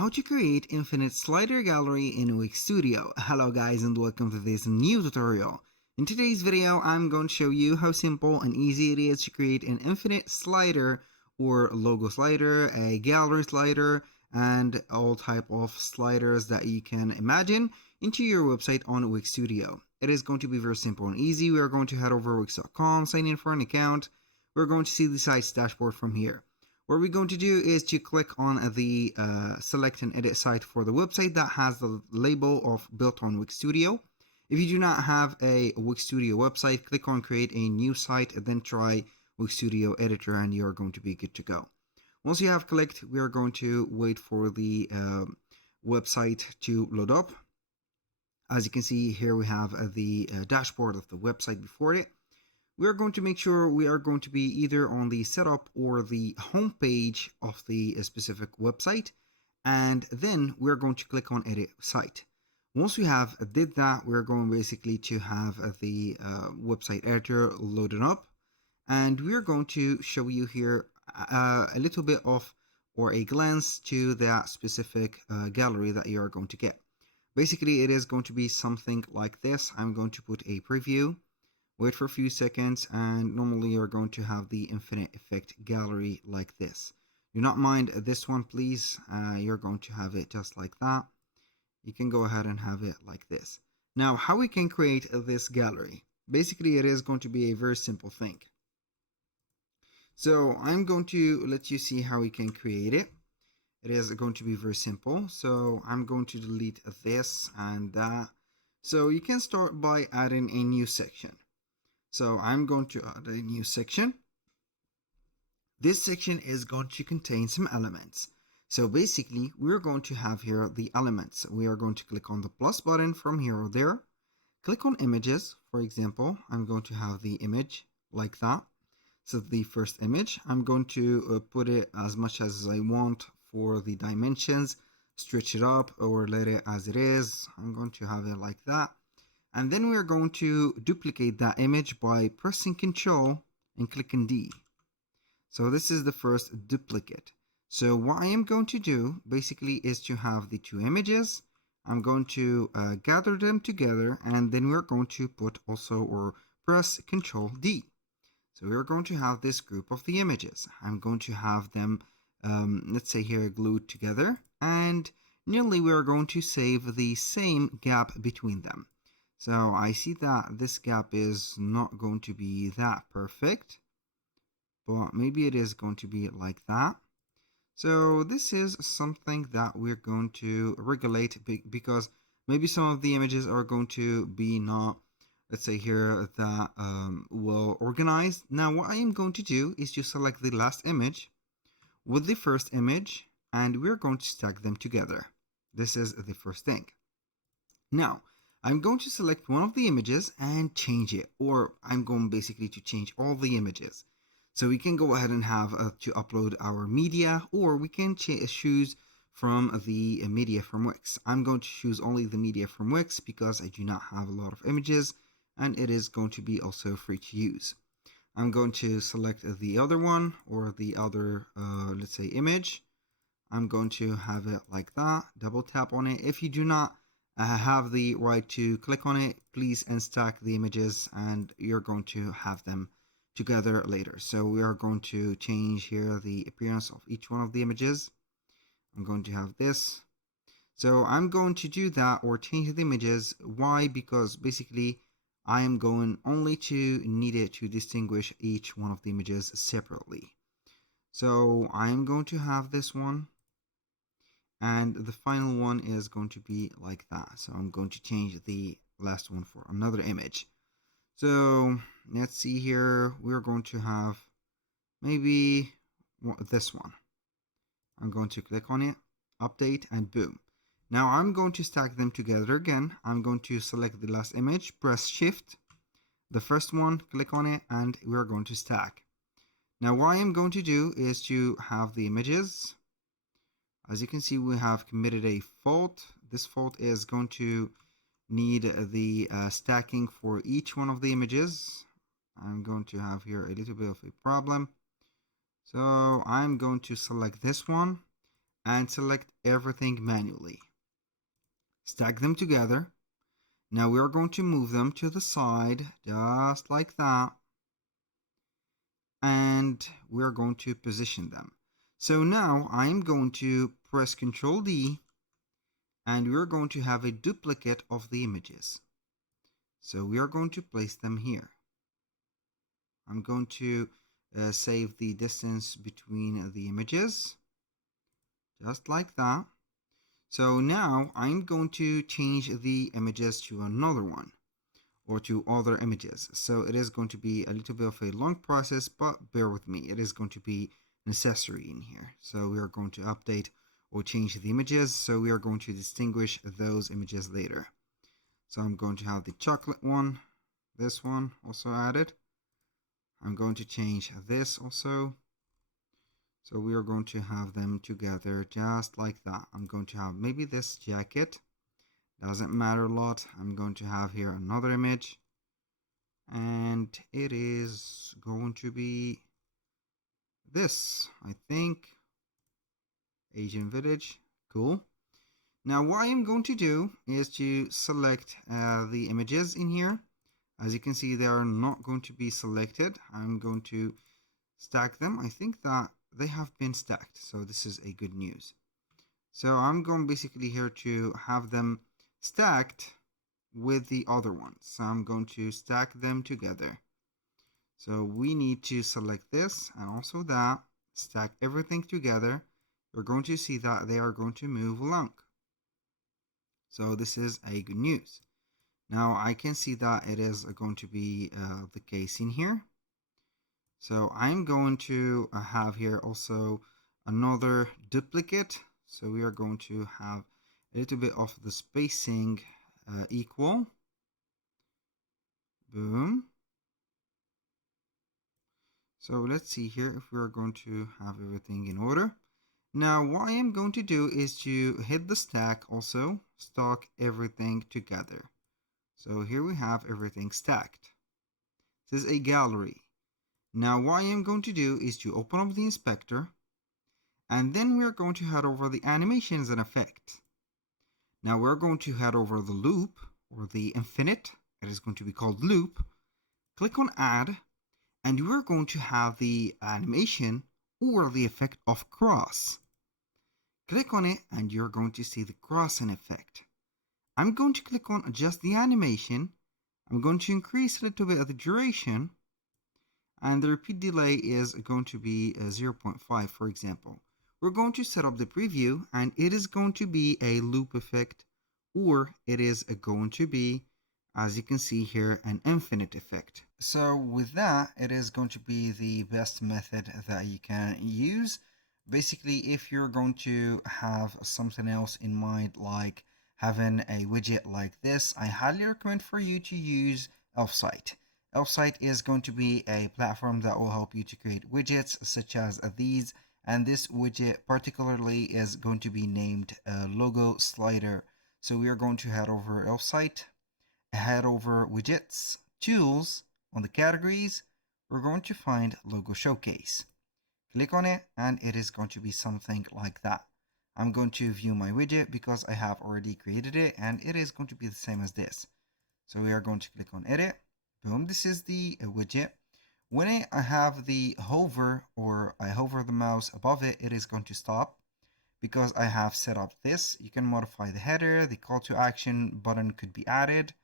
How to create infinite slider gallery in Wix Studio. Hello guys and welcome to this new tutorial. In today's video I'm going to show you how simple and easy it is to create an infinite slider or logo slider, a gallery slider, and all type of sliders that you can imagine into your website on Wix Studio. It is going to be very simple and easy. We are going to head over to wix.com, sign in for an account. We're going to see the site's dashboard from here. What we're going to do is to click on the select and edit site for the website that has the label of built on Wix Studio. If you do not have a Wix Studio website, click on create a new site and then try Wix Studio editor and you're going to be good to go. Once you have clicked, we are going to wait for the website to load up. As you can see here, we have the dashboard of the website before it. We are going to make sure we are going to be either on the setup or the home page of the specific website, and then we're going to click on edit site. Once we have did that, we're going basically to have the website editor loaded up, and we're going to show you here a little bit of or a glance to that specific gallery that you are going to get. Basically, it is going to be something like this. I'm going to put a preview. Wait for a few seconds, and normally you're going to have the infinite effect gallery like this. Do not mind this one, please. You're going to have it just like that. You can go ahead and have it like this. Now, how we can create this gallery? Basically, it is going to be a very simple thing. So I'm going to let you see how we can create it. It is going to be very simple. So I'm going to delete this and that. So you can start by adding a new section. So I'm going to add a new section. This section is going to contain some elements. So basically, we're going to have here the elements. We are going to click on the plus button from here or there. Click on images. For example, I'm going to have the image like that. So the first image, I'm going to put it as much as I want for the dimensions. Stretch it up or let it as it is. I'm going to have it like that. And then we're going to duplicate that image by pressing Ctrl and clicking D. So this is the first duplicate. So what I am going to do basically is to have the two images. I'm going to gather them together, and then we're going to put also or press Ctrl D. So we're going to have this group of the images. I'm going to have them, let's say here, glued together, and nearly we are going to save the same gap between them. So I see that this gap is not going to be that perfect, but maybe it is going to be like that. So this is something that we're going to regulate because maybe some of the images are going to be not, let's say here, that well organized. Now what I am going to do is to select the last image with the first image, and we're going to stack them together. This is the first thing. Now, I'm going to select one of the images and change it, or I'm going basically to change all the images. So we can go ahead and have to upload our media, or we can choose from the media from Wix. I'm going to choose only the media from Wix because I do not have a lot of images, and it is going to be also free to use. I'm going to select the other one or the other, let's say, image. I'm going to have it like that. Double tap on it. If you do not have the right to click on it, please unstack the images and you're going to have them together later. So we are going to change here the appearance of each one of the images. I'm going to have this. So I'm going to do that or change the images. Why? Because basically I am going only to need it to distinguish each one of the images separately. So I'm going to have this one, and the final one is going to be like that. So I'm going to change the last one for another image. So let's see here. We're going to have maybe this one. I'm going to click on it, update, and boom. Now I'm going to stack them together again. I'm going to select the last image, press shift, the first one, click on it, and we're going to stack. Now what I am going to do is to have the images. As you can see, we have committed a fault. This fault is going to need the stacking for each one of the images. I'm going to have here a little bit of a problem. So I'm going to select this one and select everything manually. Stack them together. Now we are going to move them to the side, just like that. And we're going to position them. So now I'm going to press Ctrl D, and we're going to have a duplicate of the images. So we are going to place them here. I'm going to save the distance between the images, just like that. So now I'm going to change the images to another one, or to other images. So it is going to be a little bit of a long process, but bear with me. It is going to be necessary in here. So we are going to update or change the images. So we are going to distinguish those images later. So I'm going to have the chocolate one, this one also added. I'm going to change this also. So we are going to have them together just like that. I'm going to have maybe this jacket. Doesn't matter a lot. I'm going to have here another image. And it is going to be this, I think. Asian Village. Cool. Now what I'm going to do is to select the images in here. As you can see, they are not going to be selected. I'm going to stack them. I think that they have been stacked, so this is a good news. So I'm going basically here to have them stacked with the other ones. So I'm going to stack them together. So we need to select this and also that, stack everything together. You're going to see that they are going to move along. So this is a good news. Now I can see that it is going to be the case in here. So I'm going to have here also another duplicate. So we are going to have a little bit of the spacing equal. Boom. So let's see here if we're going to have everything in order. Now what I am going to do is to hit the stack also, stack everything together. So here we have everything stacked. This is a gallery. Now what I am going to do is to open up the inspector, and then we're going to head over the animations and effect. Now we're going to head over the loop or the infinite. It is going to be called loop. Click on add, and we're going to have the animation or the effect of cross. Click on it and you're going to see the crossing effect. I'm going to click on adjust the animation. I'm going to increase a little bit of the duration, and the repeat delay is going to be 0.5, for example. We're going to set up the preview, and it is going to be a loop effect, or it is going to be, as you can see here, an infinite effect. So with that, it is going to be the best method that you can use. Basically, if you're going to have something else in mind, like having a widget like this, I highly recommend for you to use Elfsight. Elfsight is going to be a platform that will help you to create widgets such as these, and this widget particularly is going to be named logo slider. So we are going to head over Elfsight, head over widgets, tools. On the categories, we're going to find logo showcase. Click on it and it is going to be something like that. I'm going to view my widget because I have already created it, and it is going to be the same as this. So we are going to click on edit. Boom, this is the widget. When I have the hover, or I hover the mouse above it, it is going to stop because I have set up this. You can modify the header, the call to action button could be added,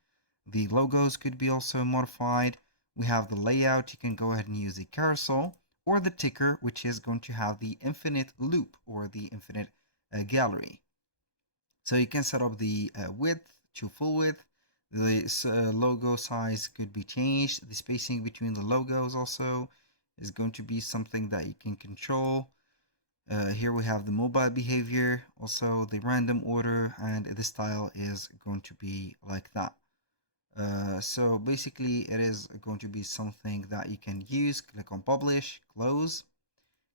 the logos could be also modified. We have the layout. You can go ahead and use the carousel or the ticker, which is going to have the infinite loop or the infinite gallery. So you can set up the width to full width. The logo size could be changed. The spacing between the logos also is going to be something that you can control. Here we have the mobile behavior, also the random order, and the style is going to be like that. So basically it is going to be something that you can use. Click on publish, close,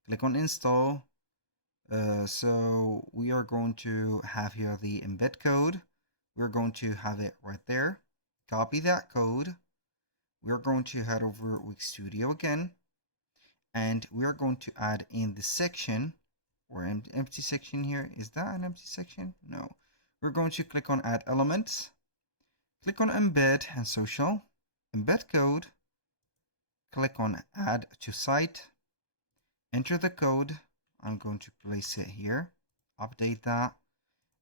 click on install. So we are going to have here the embed code. We're going to have it right there. Copy that code. We're going to head over Wix Studio again, and we're going to add in the section or empty section here. Is that an empty section? No. We're going to click on add elements, click on embed and social, embed code, click on add to site, enter the code. I'm going to place it here, update that,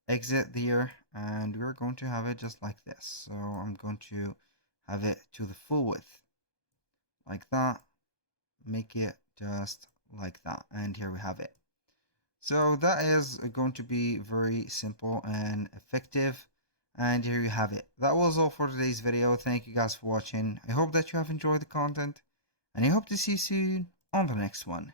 exit there, and we're going to have it just like this. So I'm going to have it to the full width like that, make it just like that, and here we have it. So that is going to be very simple and effective, and here you have it. That was all for today's video. Thank you guys for watching. I hope that you have enjoyed the content, and I hope to see you soon on the next one.